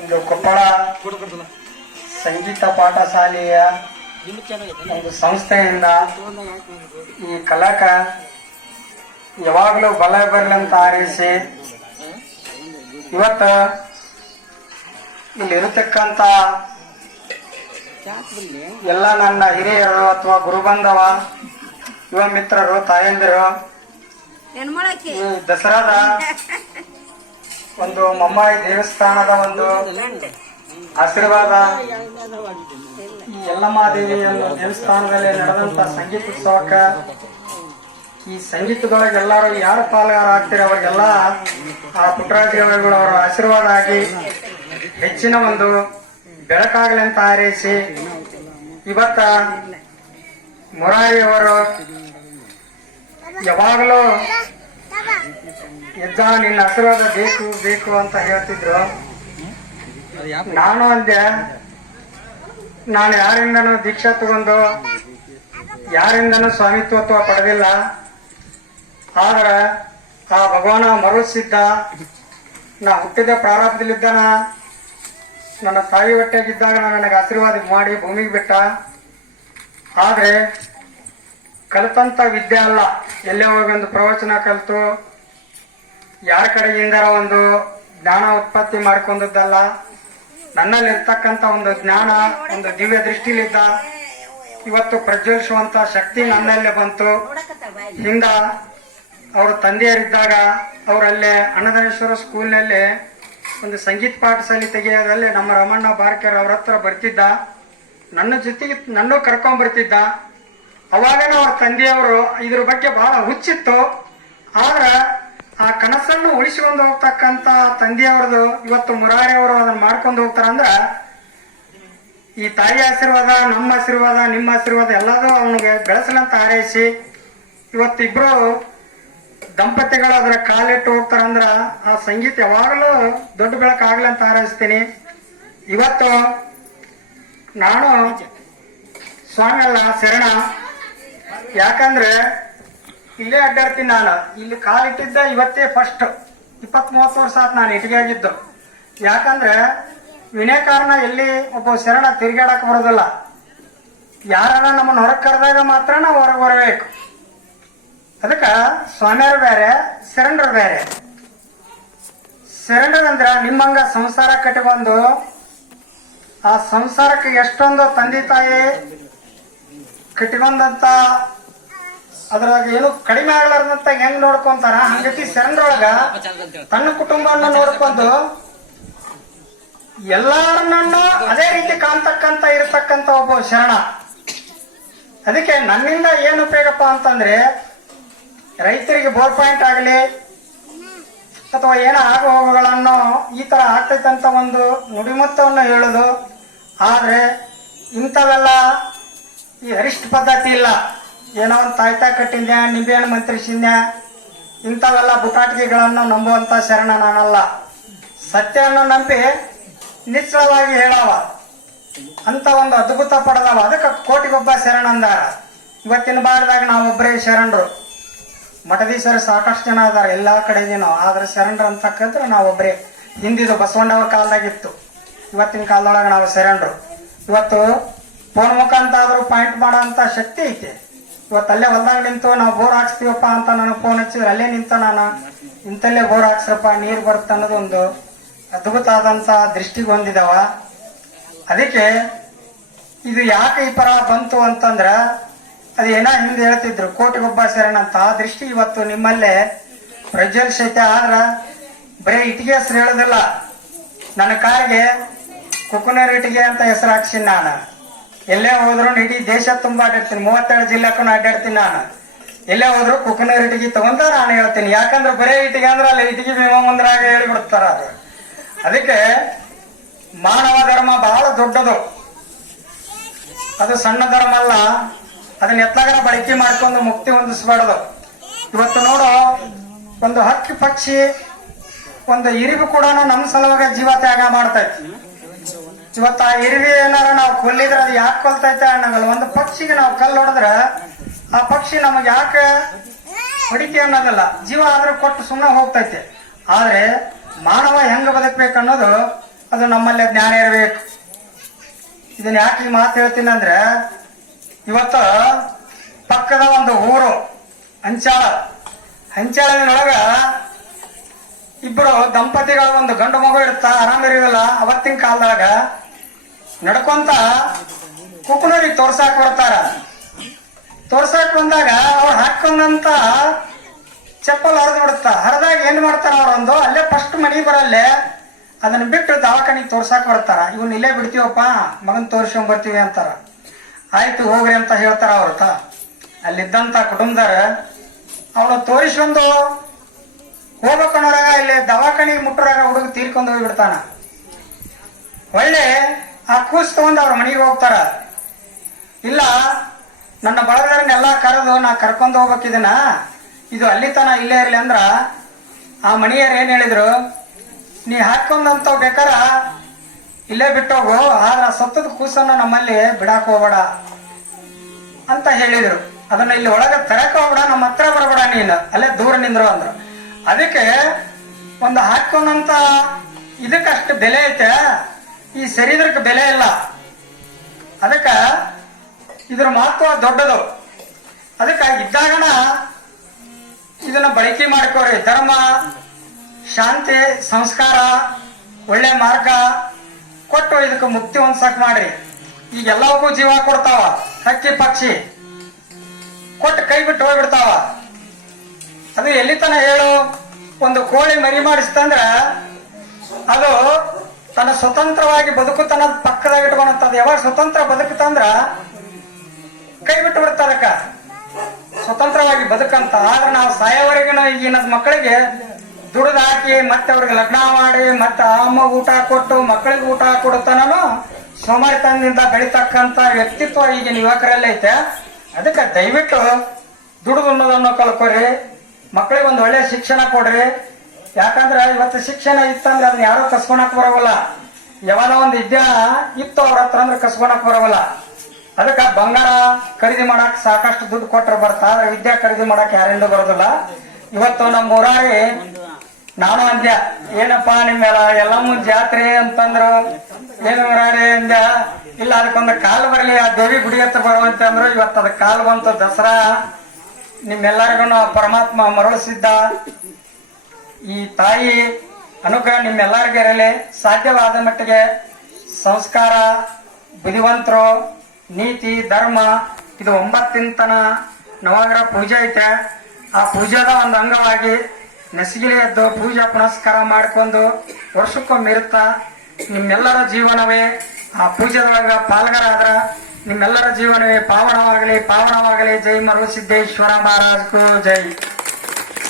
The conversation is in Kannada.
ಒಂದು ಕೊಪ್ಪಳ ಸಂಗೀತ ಪಾಠಶಾಲೆಯ ಒಂದು ಸಂಸ್ಥೆಯಿಂದ ಈ ಕಲಾಕ ಯಾವಾಗಲೂ ಬಲ ಬರಲಂತ ಹಾರೈಸಿ ಇವತ್ತು ಇಲ್ಲಿರತಕ್ಕಂಥ ಎಲ್ಲ ನನ್ನ ಹಿರಿಯರು ಅಥವಾ ಗುರುಬಂಧವ ಯುವ ಮಿತ್ರರು ತಾಯಂದಿರು ಈ ದಸರಾದ ಒಂದು ಮಮ್ಮಾಯಿ ದೇವಸ್ಥಾನದ ಒಂದು ಆಶೀರ್ವಾದ ಈ ಯಲ್ಲಮ್ಮ ದೇವಿಯನ್ನು ದೇವಸ್ಥಾನದಲ್ಲಿ ನಡೆದಂತ ಸಂಗೀತ ಉತ್ಸವಕ್ಕ ಈ ಸಂಗೀತದೊಳಗೆ ಎಲ್ಲರೂ ಯಾರು ಪಾಲ್ಗಾರ ಆಗ್ತೀರ ಅವರಿಗೆಲ್ಲ ಆ ಪುಟ್ಟರಾಜಗೌಡರು ಅವರ ಆಶೀರ್ವಾದ ಆಗಿ ಹೆಚ್ಚಿನ ಒಂದು ಬೆಳಕಾಗಲಿ ಅಂತ ಹಾರೈಸಿ ಇವತ್ತ ಮುರಾರಿಯವರು ಯಾವಾಗಲೂ ಎದ್ದ ನಿನ್ನ ಆಶೀರ್ವಾದ ಬೇಕು ಬೇಕು ಅಂತ ಹೇಳ್ತಿದ್ರು. ನಾನು ಅಂದೆ, ನಾನು ಯಾರಿಂದನೂ ದೀಕ್ಷಾ ತಗೊಂಡು ಯಾರಿಂದನೂ ಸ್ವಾಮಿತ್ವತ್ವ ಪಡೆದಿಲ್ಲ. ಆದ್ರೆ ಆ ಭಗವಾನ ಮರುಸಿದ್ದ ನಾ ಹುಟ್ಟಿದ ಪ್ರಾರಂಭದಲ್ಲಿದ್ದಾನ ನನ್ನ ತಾಯಿ ಹೊಟ್ಟೆಗಿದ್ದಾಗ ನನಗೆ ಆಶೀರ್ವಾದ ಮಾಡಿ ಭೂಮಿಗೆ ಬಿಟ್ಟ. ಆದ್ರೆ ಕಲಿತಂತ ವಿದ್ಯೆ ಅಲ್ಲ, ಎಲ್ಲೇ ಹೋಗಿ ಒಂದು ಪ್ರವಚನ ಕಲಿತು ಯಾರ ಕಡೆಯಿಂದ ಒಂದು ಜ್ಞಾನ ಉತ್ಪತ್ತಿ ಮಾಡ್ಕೊಂಡದ್ದಲ್ಲ. ನನ್ನಲ್ಲಿರ್ತಕ್ಕಂಥ ಒಂದು ಜ್ಞಾನ ಒಂದು ದಿವ್ಯ ದೃಷ್ಟಿಲಿದ್ದ ಇವತ್ತು ಪ್ರಜ್ವಲಿಸುವಂತ ಶಕ್ತಿ ನನ್ನಲ್ಲೇ ಬಂತು. ಹಿಂದ ಅವ್ರ ತಂದೆಯರಿದ್ದಾಗ ಅವರಲ್ಲೇ ಅನ್ನದಾನೇಶ್ವರ ಸ್ಕೂಲ್ನಲ್ಲಿ ಒಂದು ಸಂಗೀತ ಪಾಠಶಾಲೆ ತೆಗೆಯೋದ್ರಲ್ಲಿ ನಮ್ಮ ರಮಣ್ಣ ಬಾರ್ಕರ್ ಅವ್ರ ಹತ್ರ ಬರ್ತಿದ್ದ, ನನ್ನ ಜೊತೆಗೆ ನನ್ನೂ ಕರ್ಕೊಂಡ್ ಬರ್ತಿದ್ದ. ಅವಾಗನ ಅವ್ರ ತಂದೆಯವರು ಇದ್ರ ಬಗ್ಗೆ ಬಹಳ ಹುಚ್ಚಿತ್ತು. ಆದ್ರ ಆ ಕನಸನ್ನು ಉಳಿಸಿಕೊಂಡು ಹೋಗ್ತಕ್ಕಂತ ತಂದೆಯವ್ರದ್ದು ಇವತ್ತು ಮುರಾರಿ ಅವರು ಅದನ್ನ ಮಾಡ್ಕೊಂಡು ಹೋಗ್ತಾರಂದ್ರ ಈ ತಾಯಿ ಆಶೀರ್ವಾದ, ನಮ್ಮ ಆಶೀರ್ವಾದ, ನಿಮ್ಮ ಆಶೀರ್ವಾದ ಎಲ್ಲದೂ ಅವನಿಗೆ ಬೆಳೆಸಲಂತ ಹಾರೈಸಿ ಇವತ್ತಿಬ್ರು ದಂಪತಿಗಳು ಅದರ ಕಾಲಿಟ್ಟು ಹೋಗ್ತಾರಂದ್ರ ಆ ಸಂಗೀತ ಯಾವಾಗಲೂ ದೊಡ್ಡ ಬೆಳಕಾಗ್ಲಿ ಅಂತ ಹಾರೈಸ್ತೀನಿ. ಇವತ್ತು ನಾನು ಸ್ವಾಮಿ ಅಲ್ಲ, ಶರಣ. ಯಾಕಂದ್ರೆ ಇಲ್ಲೇ ಅಡ್ಡಾಡ್ತೀನಿ. ನಾನು ಇಲ್ಲಿ ಕಾಲಿಟ್ಟಿದ್ದ ಇವತ್ತೇ ಫಸ್ಟ್ 20-30 ವರ್ಷ ಆತ್ ನಾನು ಇಟ್ಟಿಗೆ ಆಗಿದ್ದು. ಯಾಕಂದ್ರೆ ವಿನಯಕಾರನ ಎಲ್ಲಿ ಒಬ್ಬ ಶರಣ ತಿರುಗಾಡಕ್ ಬರೋದಿಲ್ಲ. ಯಾರನ್ನ ನಮ್ಮನ್ನ ಹೊರಗೆ ಕರೆದಾಗ ಮಾತ್ರ ನಾವು ಹೊರಗೆ ಬರಬೇಕು. ಅದಕ್ಕ ಸ್ವಾಮಿಯರು ಬೇರೆ, ಶರಣರು ಬೇರೆ. ಶರಣರಂದ್ರ ನಿಮ್ಮಂಗ ಸಂಸಾರ ಕಟ್ಟಿಕೊಂಡು ಆ ಸಂಸಾರಕ್ಕೆ ಎಷ್ಟೊಂದು ತಂದೆ ತಾಯಿ ಕಟ್ಟಿಕೊಂಡಂತ ಅದ್ರಾಗ ಏನು ಕಡಿಮೆ ಆಗ್ಲಾರ್ದಂತ ಹೆಂಗ್ ನೋಡ್ಕೊಂತಾರ ಹಂಗತಿ ಶರಣರೊಳಗ ತನ್ನ ಕುಟುಂಬವನ್ನು ನೋಡ್ಕೊಂಡು ಎಲ್ಲರನ್ನೂ ಅದೇ ರೀತಿ ಕಾಣ್ತಕ್ಕಂತ ಇರತಕ್ಕಂತ ಒಬ್ಬ ಶರಣ. ಅದಕ್ಕೆ ನನ್ನಿಂದ ಏನು ಉಪಯೋಗಪ್ಪ ಅಂತಂದ್ರೆ ರೈತರಿಗೆ ಬೋರ್ ಪಾಯಿಂಟ್ ಆಗಲಿ ಅಥವಾ ಏನೋ ಆಗು ಹೋಗುಗಳನ್ನು ಈ ತರ ಆಗ್ತೈತಂತ ಒಂದು ನುಡಿಮುತ್ತವನ್ನು ಹೇಳುದು. ಆದ್ರೆ ಇಂಥವೆಲ್ಲ ಈ ಅರಿಷ್ಟ ಪದ್ಧತಿ ಇಲ್ಲ. ಏನೋ ಒಂದು ತಾಯ್ತಾ ಕಟ್ಟಿಂದ್ಯಾ, ನಿಂಬೆಹಣ್ಣು ಮಂತ್ರಿಸಿದ್ಯಾ, ಇಂಥವೆಲ್ಲ ಬುಟಾಟಿಕೆಗಳನ್ನು ನಂಬುವಂತ ಶರಣ ನಾನಲ್ಲ. ಸತ್ಯವನ್ನು ನಂಬಿ ನಿಶ್ಚಲವಾಗಿ ಹೇಳವ ಅಂತ ಒಂದು ಅದ್ಭುತ ಪಡೆದವ. ಅದಕ್ಕೆ ಕೋಟಿಗೊಬ್ಬ ಶರಣ ಅಂದಾರ. ಇವತ್ತಿನ ಭಾಗದಾಗ ನಾವೊಬ್ಬರೇ ಶರಣರು. ಮಠದೀಶರು ಸಾಕಷ್ಟು ಜನ ಅದಾರ ಎಲ್ಲಾ ಕಡೆಗಿನೂ. ಆದ್ರೆ ಶರಣರು ಅಂತಕ್ಕಂದ್ರೆ ನಾವೊಬ್ಬರೇ. ಹಿಂದಿದು ಬಸವಣ್ಣವ್ರ ಕಾಲದಾಗಿತ್ತು, ಇವತ್ತಿನ ಕಾಲದೊಳಗೆ ನಾವು ಶರಣರು. ಇವತ್ತು ಫೋನ್ ಮುಖಾಂತರ ಆದ್ರೂ ಪಾಯಿಂಟ್ ಮಾಡೋ ಅಂತ ಶಕ್ತಿ ಐತೆ. ಇವತ್ತು ಅಲ್ಲೇ ಹೊಲ್ದಾಗ ನಿಂತು ನಾವು ಬೋರ್ ಹಾಕ್ಸ್ತೀವಪ್ಪ ಅಂತ ನನಗೆ ಫೋನ್ ಹಚ್ಚಿದ್ರೆ ಅಲ್ಲೇ ನಿಂತ ನಾನು ಇಂತಲ್ಲೇ ಬೋರ್ ಹಾಕ್ಸ್ರಪ್ಪ ನೀರು ಬರುತ್ತೆ ಅನ್ನೋದು ಒಂದು ಅದ್ಭುತ ಆದಂತ ದೃಷ್ಟಿಗೆ ಹೊಂದಿದವ. ಅದಕ್ಕೆ ಇದು ಯಾಕೆ ಈ ಪರ ಬಂತು ಅಂತಂದ್ರ ಅದು ಏನೋ ಹಿಂದೆ ಹೇಳ್ತಿದ್ರು ಕೋಟಿಗೊಬ್ಬ ಶರಣ ಅಂತ. ಆ ದೃಷ್ಟಿ ಇವತ್ತು ನಿಮ್ಮಲ್ಲೇ ಪ್ರಜ್ವಲಿಸೈತೆ. ಆದ್ರ ಬರೀ ಇಟ್ಟಿಗೆ ಹೆಸರು ಹೇಳೋದಿಲ್ಲ. ನನ್ನ ಕಾರಿಗೆ ಕುಕುನೇರ್ ಇಟ್ಟಿಗೆ ಅಂತ ಹೆಸರು ಹಾಕ್ಸಿನಿ ನಾನು. ಎಲ್ಲೇ ಹೋದ್ರು ಇಡೀ ದೇಶ ತುಂಬಾ ಅಡ್ಡಾಡ್ತೀನಿ. 32 ಜಿಲ್ಲೆಕ್ಕೂ ಅಡ್ಡಾಡ್ತೀನಿ ನಾನು. ಎಲ್ಲೇ ಹೋದ್ರು ಕುಕುನೇರ್ ಇಟ್ಟಿಗೆ ತಗೊಂತ ನಾನು ಹೇಳ್ತೀನಿ. ಯಾಕಂದ್ರೆ ಬರೇ ಇಟ್ಟಿಗೆ ಅಂದ್ರೆ ಅಲ್ಲಿ ಇಟ್ಟಿಗೆ ಭೀಮ ಮುಂದ್ರಾಗ ಹೇಳಿಬಿಡ್ತಾರ ಅದು. ಅದಕ್ಕೆ ಮಾನವ ಧರ್ಮ ಬಹಳ ದೊಡ್ಡದು, ಅದು ಸಣ್ಣ ಧರ್ಮ ಅಲ್ಲ. ಅದನ್ನ ಎತ್ತಗರ ಬಳಕೆ ಮಾಡ್ಕೊಂಡು ಮುಕ್ತಿ ಹೊಂದಿಸ್ಬಾರ್ದು. ಇವತ್ತು ನೋಡು, ಒಂದು ಹಕ್ಕಿ ಪಕ್ಷಿ ಒಂದು ಇರಿಬು ಕೂಡ ನಮ್ಮ ಸಲುವಾಗಿ ಜೀವ ತ್ಯಾಗ ಮಾಡ್ತೈತಿ. ಇವತ್ತು ಆ ಇರಿವಿ ಏನಾರ ನಾವು ಕೊಲ್ಲಿದ್ರೆ ಅದು ಯಾಕೆ ಕೊಲ್ತೈತೆ ಅನ್ನೋದಲ್ಲ. ಒಂದು ಪಕ್ಷಿಗೆ ನಾವು ಕಲ್ಲು ಹೊಡೆದ್ರೆ ಆ ಪಕ್ಷಿ ನಮಗೆ ಯಾಕೆ ಹೊಡಿತಿ ಅನ್ನೋದಲ್ಲ, ಜೀವ ಆದ್ರೂ ಕೊಟ್ಟು ಸುಮ್ಮನೆ ಹೋಗ್ತೈತೆ. ಆದ್ರೆ ಮಾನವ ಹೆಂಗ ಬದುಕಬೇಕು ಅನ್ನೋದು ಅದು ಮೊದಲು ನಮ್ಮಲ್ಲಿ ಜ್ಞಾನ ಇರಬೇಕು. ಇದನ್ನ ಯಾಕೆ ಈ ಮಾತು ಹೇಳ್ತೀನಿ ಅಂದ್ರೆ, ಇವತ್ತು ಪಕ್ಕದ ಒಂದು ಊರು ಹಂಚಾಳದೊಳಗ ಇಬ್ಬರು ದಂಪತಿಗಳ ಒಂದು ಗಂಡು ಮಗು ಇರುತ್ತಾ, ಆರಾಮಿರಲ್ಲ. ಅವತ್ತಿನ ಕಾಲದಾಗ ನಡ್ಕೊಂತ ಕುಕ್ಕನೂರಿಗೆ ತೋರ್ಸಾಕ್ ಬರ್ತಾರ. ತೋರ್ಸಾಕ್ ಬಂದಾಗ ಅವ್ರು ಹಾಕೊಂಡಂತ ಚಪ್ಪಲ್ ಹರಿದು ಬಿಡುತ್ತಾ. ಹರಿದಾಗ ಏನ್ ಮಾಡ್ತಾರ ಅವ್ರೊಂದು ಅಲ್ಲೇ ಫಸ್ಟ್ ಮನಿ ಬರಲ್ಲೇ ಅದನ್ನ ಬಿಟ್ಟು ದವಾಖಾನಿಗೆ ತೋರ್ಸಾಕ್ ಬರ್ತಾರ. ಇವನ್ ಇಲ್ಲೇ ಬಿಡ್ತೀವಪ್ಪ, ಮಗನ್ ತೋರ್ಸ್ಕೊಂಡ್ ಬರ್ತೀವಿ ಅಂತಾರ. ಆಯ್ತು ಹೋಗ್ರಿ ಅಂತ ಹೇಳ್ತಾರ. ಅವ್ರತ ಅಲ್ಲಿದ್ದಂತ ಕುಟುಂಬದಾರ ಅವನು ತೋರಿಸ್ಕೊಂಡು ಹೋಗ್ಬೇಕನ್ನೋರಾಗ ಇಲ್ಲಿ ದವಾಖಾನಿಗೆ ಮುಟ್ಟರಾಗ ಹುಡುಗ ತೀರ್ಕೊಂಡು ಹೋಗ್ಬಿಡ್ತಾನ. ಒಳ್ಳೆ ಆ ಕೂಸ್ ತಗೊಂಡು ಅವ್ರ ಮನೆಗೆ ಹೋಗ್ತಾರ. ಇಲ್ಲ, ನನ್ನ ಬಳಗರನ್ನೆಲ್ಲ ಕರೆದು ನಾ ಕರ್ಕೊಂಡು ಹೋಗ್ಬೇಕಿದನ, ಇದು ಅಲ್ಲಿ ತನ ಇಲ್ಲೇ ಇರ್ಲಿ ಅಂದ್ರ ಆ ಮನೆಯವ್ರು ಏನ್ ಹೇಳಿದ್ರು, ನೀ ಹಾಕೊಂಡಂತವ್ ಬೇಕಾರ ಇಲ್ಲೇ ಬಿಟ್ಟೋಗು, ಆದ್ರ ಸತ್ತದ ಕೂಸನ್ನ ನಮ್ಮಲ್ಲಿ ಬಿಡಾಕ್ ಹೋಗ್ಬೇಡ ಅಂತ ಹೇಳಿದ್ರು. ಅದನ್ನ ಇಲ್ಲಿ ಒಳಗೆ ತರಕ ಹೋಗ್ಬೇಡ, ನಮ್ಮ ಹತ್ರ ಬರಬೇಡ, ನೀನು ಅಲ್ಲೇ ದೂರ ನಿಂದ್ರು ಅಂದ್ರು. ಅದಕ್ಕೆ ಒಂದು ಹಾಕೊಂಡಂತ ಇದಕ್ಕಷ್ಟು ಬೆಲೆ ಐತೆ, ಈ ಶರೀರಕ್ಕೆ ಬೆಲೆ ಇಲ್ಲ. ಅದಕ್ಕ ಇದ್ರ ಮಹತ್ವ ದೊಡ್ಡದು. ಅದಕ್ಕ ಇದ್ದಾಗಣ ಇದನ್ನ ಬಳಕೆ ಮಾಡ್ಕೋರಿ. ಧರ್ಮ, ಶಾಂತಿ, ಸಂಸ್ಕಾರ, ಒಳ್ಳೆ ಮಾರ್ಗ ಕೊಟ್ಟು ಇದಕ್ಕೆ ಮುಕ್ತಿ ಹೊಂದ್ಸಕ್ ಮಾಡ್ರಿ. ಈಗೆಲ್ಲವಕ್ಕೂ ಜೀವ ಕೊಡ್ತಾವ, ಹಕ್ಕಿ ಪಕ್ಷಿ ಕೊಟ್ಟು ಕೈ ಬಿಟ್ಟು ಹೋಗ್ಬಿಡ್ತಾವ. ಅದು ಎಲ್ಲಿ ತನ ಹೇಳು, ಒಂದು ಕೋಳಿ ಮರಿ ಮಾಡಿಸ್ತಂದ್ರ ಅದು ತನ್ನ ಸ್ವತಂತ್ರವಾಗಿ ಬದುಕುತನ ಪಕ್ಕದಾಗ ಇಟ್ಕೊಂಡಂತದ. ಯಾವಾಗ ಸ್ವತಂತ್ರ ಬದುಕುತ್ತಂದ್ರ ಕೈ ಬಿಟ್ಟು ಬಿಡುತ್ತ, ಅದಕ್ಕ ಸ್ವತಂತ್ರವಾಗಿ ಬದುಕಂತ. ಆದ್ರೆ ನಾವು ಸಾಯೋವರೆಗಿನ ಈಗಿನ ಮಕ್ಕಳಿಗೆ ದುಡಿದು ಹಾಕಿ ಮತ್ತೆ ಅವ್ರಿಗೆ ಲಗ್ನ ಮಾಡಿ ಮತ್ತೆ ಅಮ್ಮ ಊಟ ಕೊಟ್ಟು ಮಕ್ಕಳಿಗೆ ಊಟ ಕೊಡುತ್ತಾನೋ ಸೋಮಾರಿತನದಿಂದ ಬೆಳಿತಕ್ಕಂತ ವ್ಯಕ್ತಿತ್ವ ಈಗಿನ ಯುವಕರಲ್ಲಿ ಐತೆ. ಅದಕ್ಕೆ ದಯವಿಟ್ಟು ದುಡಿದು ಅನ್ನೋದನ್ನು ಕಲ್ಕೋರಿ, ಮಕ್ಕಳಿಗೆ ಒಂದು ಒಳ್ಳೆ ಶಿಕ್ಷಣ ಕೊಡ್ರಿ. ಯಾಕಂದ್ರೆ ಇವತ್ತು ಶಿಕ್ಷಣ ಇತ್ತಂದ್ರೆ ಅದನ್ನ ಯಾರು ಕಸ್ಕೊಳಕ್ ಬರೋವಲ್ಲ. ಯಾವಾಗ ಒಂದು ವಿದ್ಯಾ ಇತ್ತು ಅವ್ರ ಹತ್ರ ಅಂದ್ರೆ ಕಸ್ಕೊಳಕ್ ಬರೋವಲ್ಲ. ಅದಕ್ಕೆ ಬಂಗಾರ ಖರೀದಿ ಮಾಡಕ್ ಸಾಕಷ್ಟು ದುಡ್ಡು ಕೊಟ್ಟರೆ ಬರ್ತಾ, ಆದ್ರೆ ವಿದ್ಯಾ ಖರೀದಿ ಮಾಡಕ್ ಯಾರಿಂದ ಬರೋದಿಲ್ಲ. ಇವತ್ತು ನಮ್ಮ ಊರಾರಿ ನಾನು ಅಂದ್ಯ, ಏನಪ್ಪಾ ನಿಮ್ಮೆಲ್ಲ ಎಲ್ಲಮ್ಮ ಜಾತ್ರೆ ಅಂತಂದ್ರು, ಏನು ಊರಾರಿ ಅಂದ್ಯ. ಇಲ್ಲ, ಅದಕ್ಕೊಂದು ಕಾಲು ಬರಲಿ, ಆ ದೇವಿ ಗುಡಿ ಹತ್ರ ಬರುವಂತೆ ಅಂದ್ರು. ಇವತ್ತು ಅದ ಕಾಲು ಬಂತು, ದಸರಾ. ನಿಮ್ಮೆಲ್ಲರಿಗೂ ಪರಮಾತ್ಮ ಮರಳಿಸಿದ್ದ ಈ ತಾಯಿ ಅನುಗ್ರಹ ನಿಮ್ಮೆಲ್ಲರಿಗೂ ಇರಲಿ. ಸಾಧ್ಯವಾದ ಮಟ್ಟಿಗೆ ಸಂಸ್ಕಾರ, ಬುದ್ಧಿವಂತರು, ನೀತಿ, ಧರ್ಮ, ಇದು 9 ತನ ನವಗ್ರಹ ಪೂಜೆ ಐತೆ. ಆ ಪೂಜಾದ ಒಂದು ಅಂಗವಾಗಿ ನಸಿಗಿಲೆ ಎದ್ದು ಪೂಜಾ ಪುನಸ್ಕಾರ ಮಾಡಿಕೊಂಡು ವರ್ಷಕ್ಕೊಮ್ಮೆ ಇರುತ್ತಾ ನಿಮ್ಮೆಲ್ಲರ ಜೀವನವೇ ಆ ಪೂಜೆದೊಳಗ ಪಾಲ್ಗಾರಾದ್ರ ನಿಮ್ಮೆಲ್ಲರ ಜೀವನವೇ ಪಾವನವಾಗಲಿ. ಜೈ ಮರುಸಿದ್ದೇಶ್ವರ ಮಹಾರಾಜ್ ಕು ಜೈ.